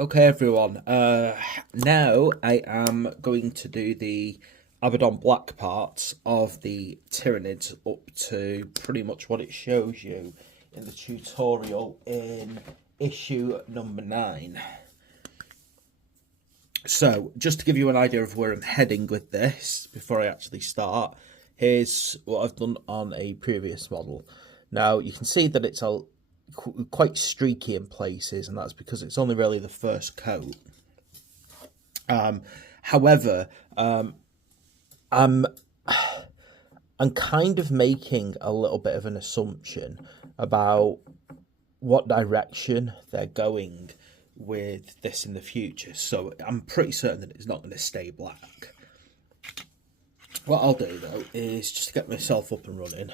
Okay, everyone. Now I am going to do the Abbadon black parts of the Tyranids up to pretty much what it shows you in the tutorial in issue number 9. So, just to give you an idea of where I'm heading with this before I actually start, here's what I've done on a previous model. Now, you can see that it's quite streaky in places, and that's because it's only really the first coat. However, I'm kind of making a little bit of an assumption about what direction they're going with this in the future. So I'm pretty certain that it's not going to stay black. What I'll do though is just to get myself up and running.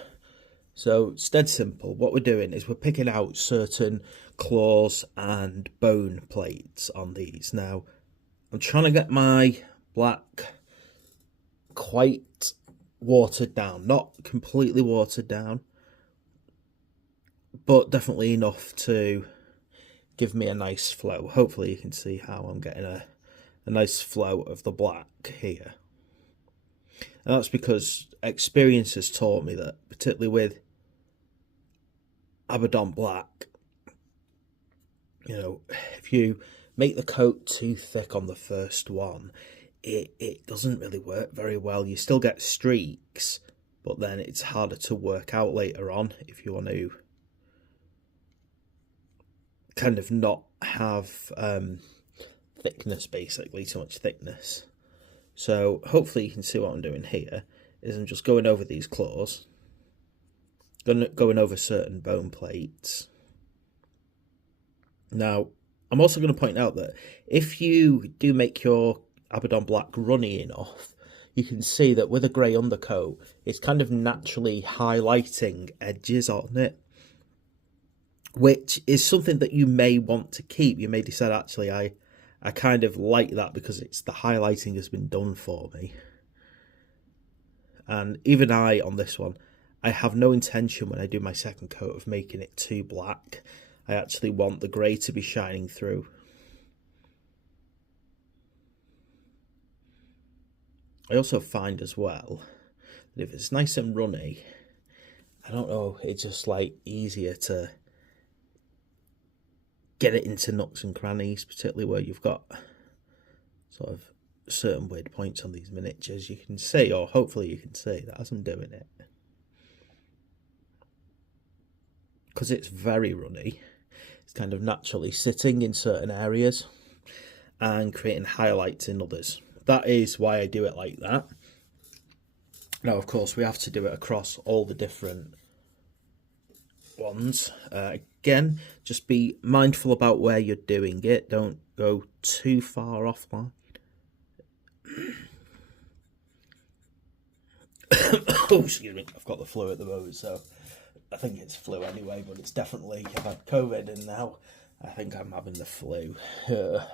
So it's dead simple. What we're doing is we're picking out certain claws and bone plates on these. Now, I'm trying to get my black quite watered down. Not completely watered down, but definitely enough to give me a nice flow. Hopefully you can see how I'm getting a nice flow of the black here. And that's because experience has taught me that, particularly with Abbadon black, if you make the coat too thick on the first one, it doesn't really work very well. You still get streaks, but then it's harder to work out later on if you want to kind of not have thickness, basically, too much thickness. So hopefully you can see what I'm doing here is I'm just going over these claws, going over certain bone plates. Now, I'm also going to point out that if you do make your Abbadon black runny enough, you can see that with a grey undercoat, it's kind of naturally highlighting edges on it, which is something that you may want to keep. You may decide, actually, I kind of like that because it's the highlighting has been done for me. And even on this one, I have no intention when I do my second coat of making it too black. I actually want the grey to be shining through. I also find as well that if it's nice and runny, I don't know, it's just like easier to get it into nooks and crannies, particularly where you've got sort of certain weird points on these miniatures. You can see, or hopefully you can see, that as I'm doing it, because it's very runny, it's kind of naturally sitting in certain areas and creating highlights in others. That is why I do it like that. Now, of course, we have to do it across all the different ones. Again, just be mindful about where you're doing it. Don't go too far offline. Oh, excuse me, I've got the flu at the moment, so I think it's flu anyway, but it's definitely, I've had COVID and now I think I'm having the flu. I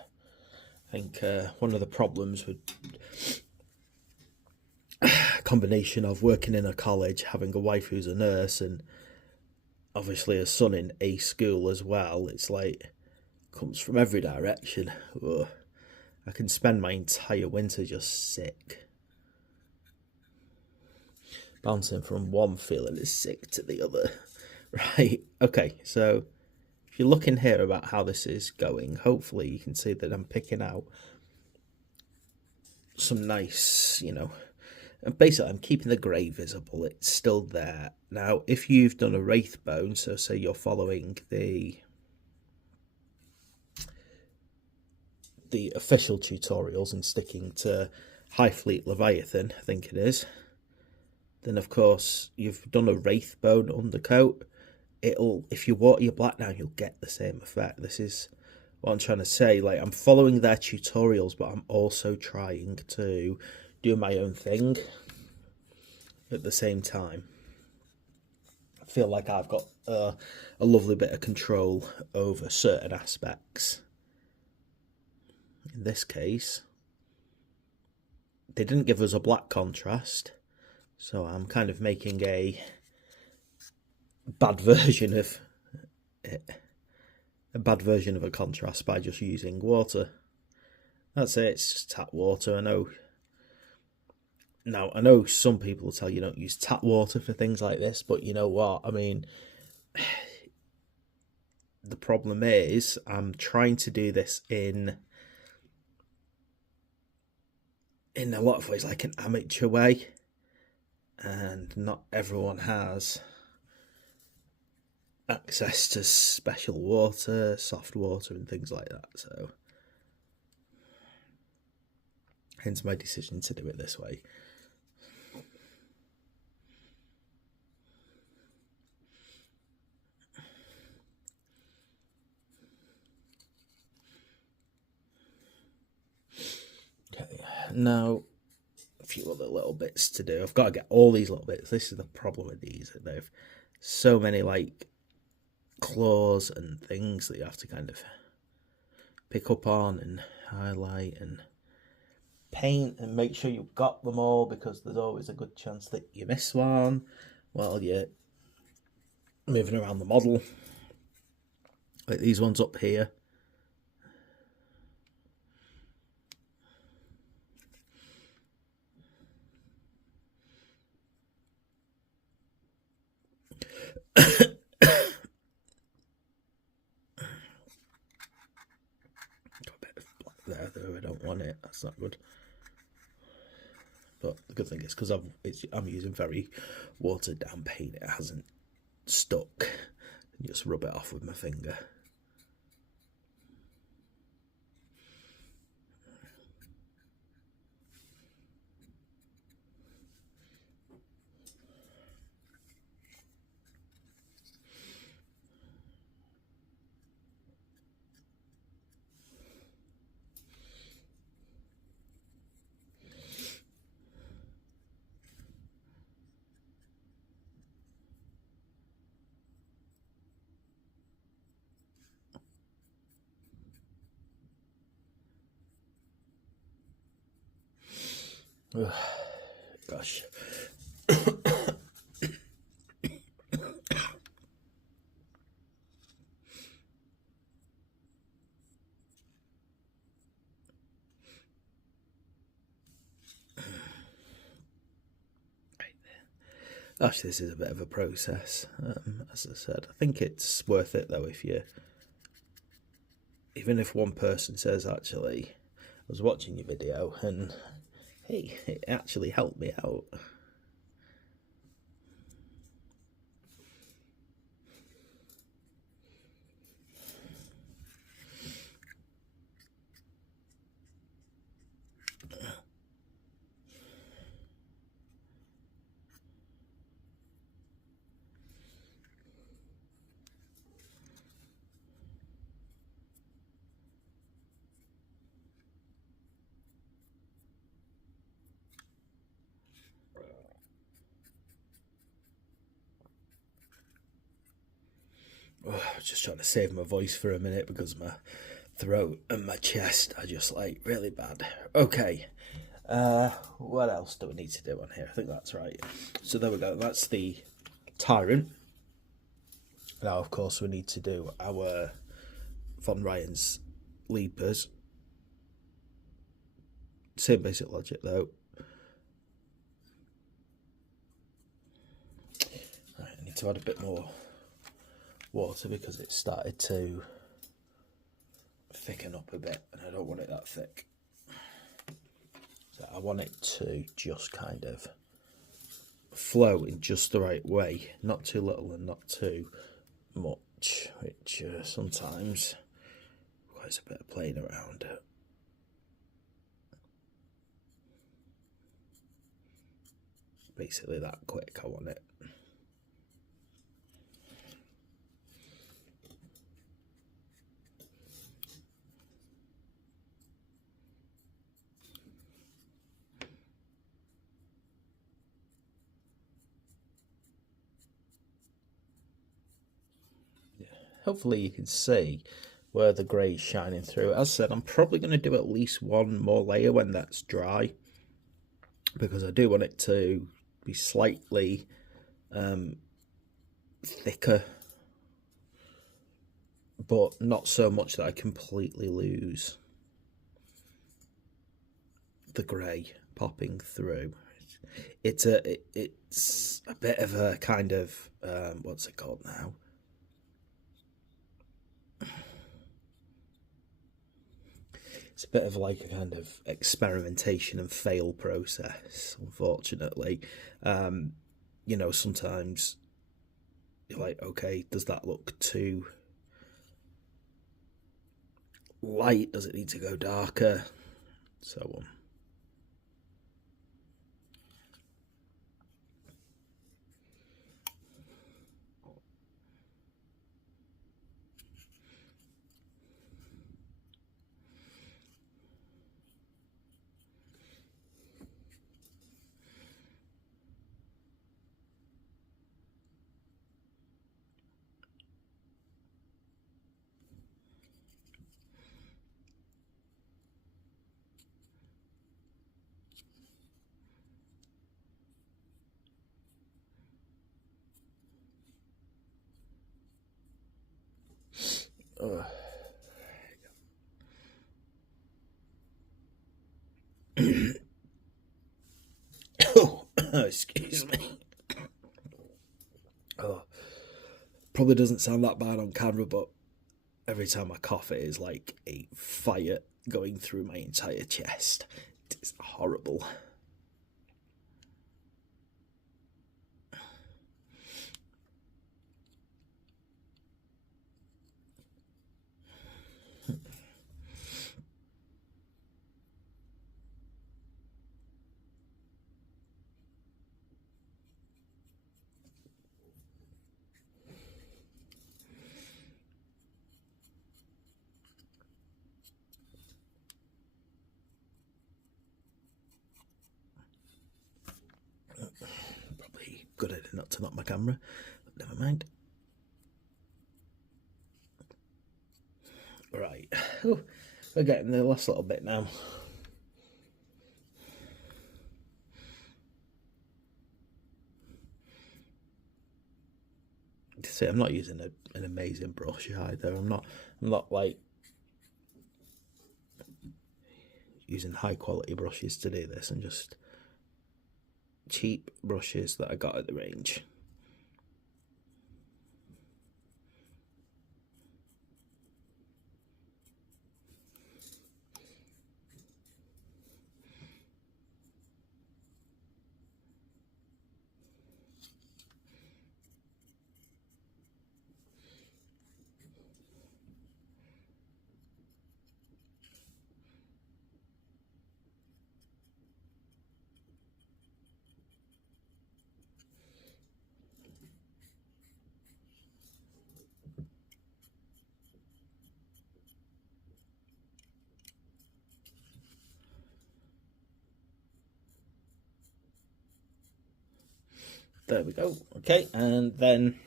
think one of the problems with a combination of working in a college, having a wife who's a nurse, and obviously a son in a school as well, it's like, comes from every direction. Ugh. I can spend my entire winter just sick. Bouncing from one feeling of sick to the other. Right, okay, so if you're looking here about how this is going, hopefully you can see that I'm picking out some nice, and basically I'm keeping the grey visible, it's still there. Now, if you've done a wraith bone, so say you're following the official tutorials and sticking to High Fleet Leviathan, I think it is, then of course you've done a wraith bone undercoat. If you water your black down, you'll get the same effect. This is what I'm trying to say. Like, I'm following their tutorials, but I'm also trying to do my own thing at the same time. I feel like I've got a lovely bit of control over certain aspects. In this case, they didn't give us a black contrast, so I'm kind of making a bad version of it. a bad version of a contrast by just using water. That's it, it's just tap water. I know some people will tell you don't use tap water for things like this, but you know what? I mean, the problem is I'm trying to do this in a lot of ways like an amateur way, and not everyone has access to special water, soft water and things like that, so hence my decision to do it this way. Okay, now a few other little bits to do. I've got to get all these little bits. This is the problem with these. They've so many like claws and things that you have to kind of pick up on and highlight and paint and make sure you've got them all, because there's always a good chance that you miss one while you're moving around the model. Like these ones up here. There, though I don't want it. That's not good. But the good thing is, because I'm using very watered down paint, it hasn't stuck. And just rub it off with my finger. Gosh. Actually, this is a bit of a process. As I said, I think it's worth it though even if one person says, actually, I was watching your video and hey, it actually helped me out. Just trying to save my voice for a minute because my throat and my chest are just like really bad. Okay, what else do we need to do on here? I think that's right. So there we go. That's the Tyrant. Now, of course, we need to do our Von Ryan's Leapers. Same basic logic though. Right, I need to add a bit more water because it started to thicken up a bit and I don't want it that thick. So I want it to just kind of flow in just the right way, not too little and not too much, which sometimes requires a bit of playing around. Basically that quick I want it. Hopefully you can see where the grey is shining through. As I said, I'm probably going to do at least one more layer when that's dry, because I do want it to be slightly thicker but not so much that I completely lose the grey popping through. It's a bit of a kind of what's it called now? It's a bit of like a kind of experimentation and fail process, unfortunately. Sometimes you're like, okay, does that look too light? Does it need to go darker? So on. Oh, excuse me. Oh, probably doesn't sound that bad on camera, but every time I cough, it is like a fire going through my entire chest. It's horrible. Probably good idea not to knock my camera, but never mind. Right, we're getting the last little bit now. See, I'm not using an amazing brush either. I'm not like using high quality brushes to do this, and just cheap brushes that I got at the range. There we go. Okay, and then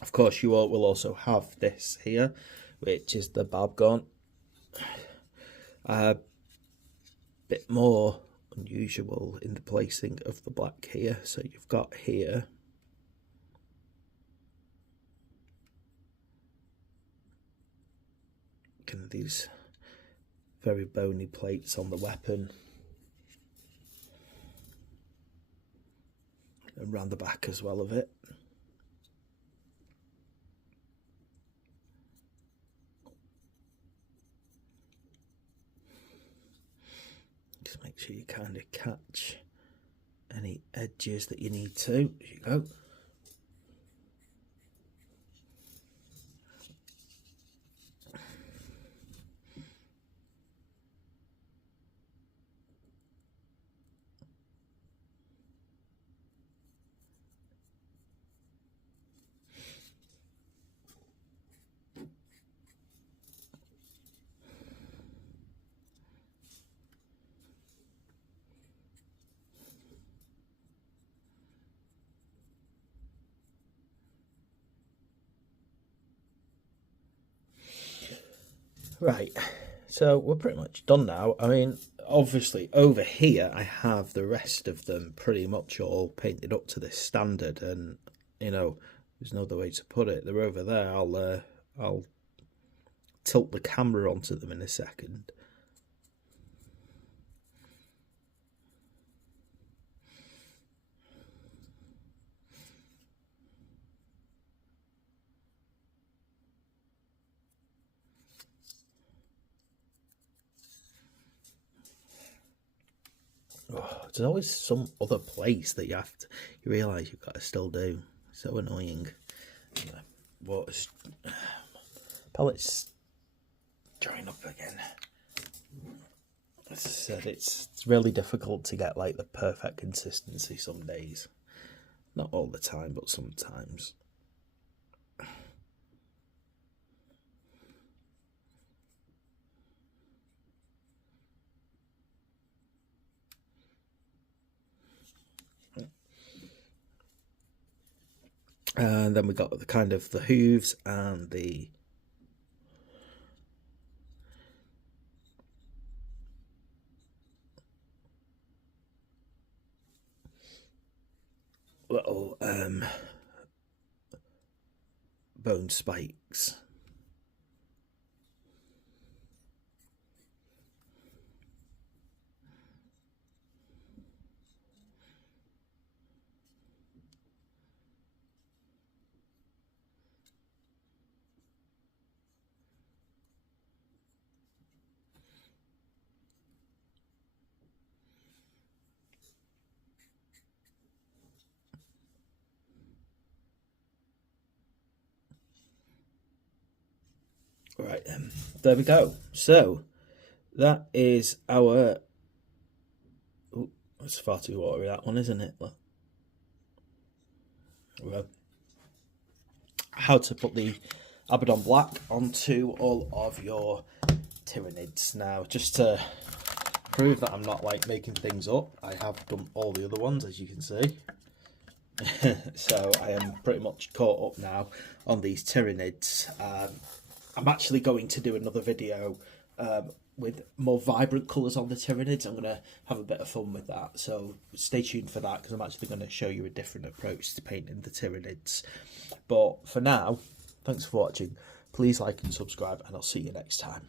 of course you all will also have this here, which is the Abbadon. A bit more unusual in the placing of the black here. So you've got here kind of these very bony plates on the weapon, and round the back as well of it. Just make sure you kind of catch any edges that you need to. There you go. Right, so we're pretty much done now. I mean, obviously over here I have the rest of them pretty much all painted up to this standard, and there's no other way to put it. They're over there. I'll tilt the camera onto them in a second. Oh, there's always some other place that you realise you've got to still do. So annoying. Water's pellets drying up again. As I said, it's really difficult to get like the perfect consistency some days. Not all the time, but sometimes. And then we got the kind of the hooves and the little bone spikes. Right then, there we go. So that is our. Oh, it's far too watery, that one, isn't it? Well, how to put the Abbadon Black onto all of your Tyranids. Now, just to prove that I'm not like making things up, I have done all the other ones, as you can see. So I am pretty much caught up now on these Tyranids. I'm actually going to do another video with more vibrant colours on the Tyranids. I'm going to have a bit of fun with that, so stay tuned for that, because I'm actually going to show you a different approach to painting the Tyranids. But for now, thanks for watching. Please like and subscribe, and I'll see you next time.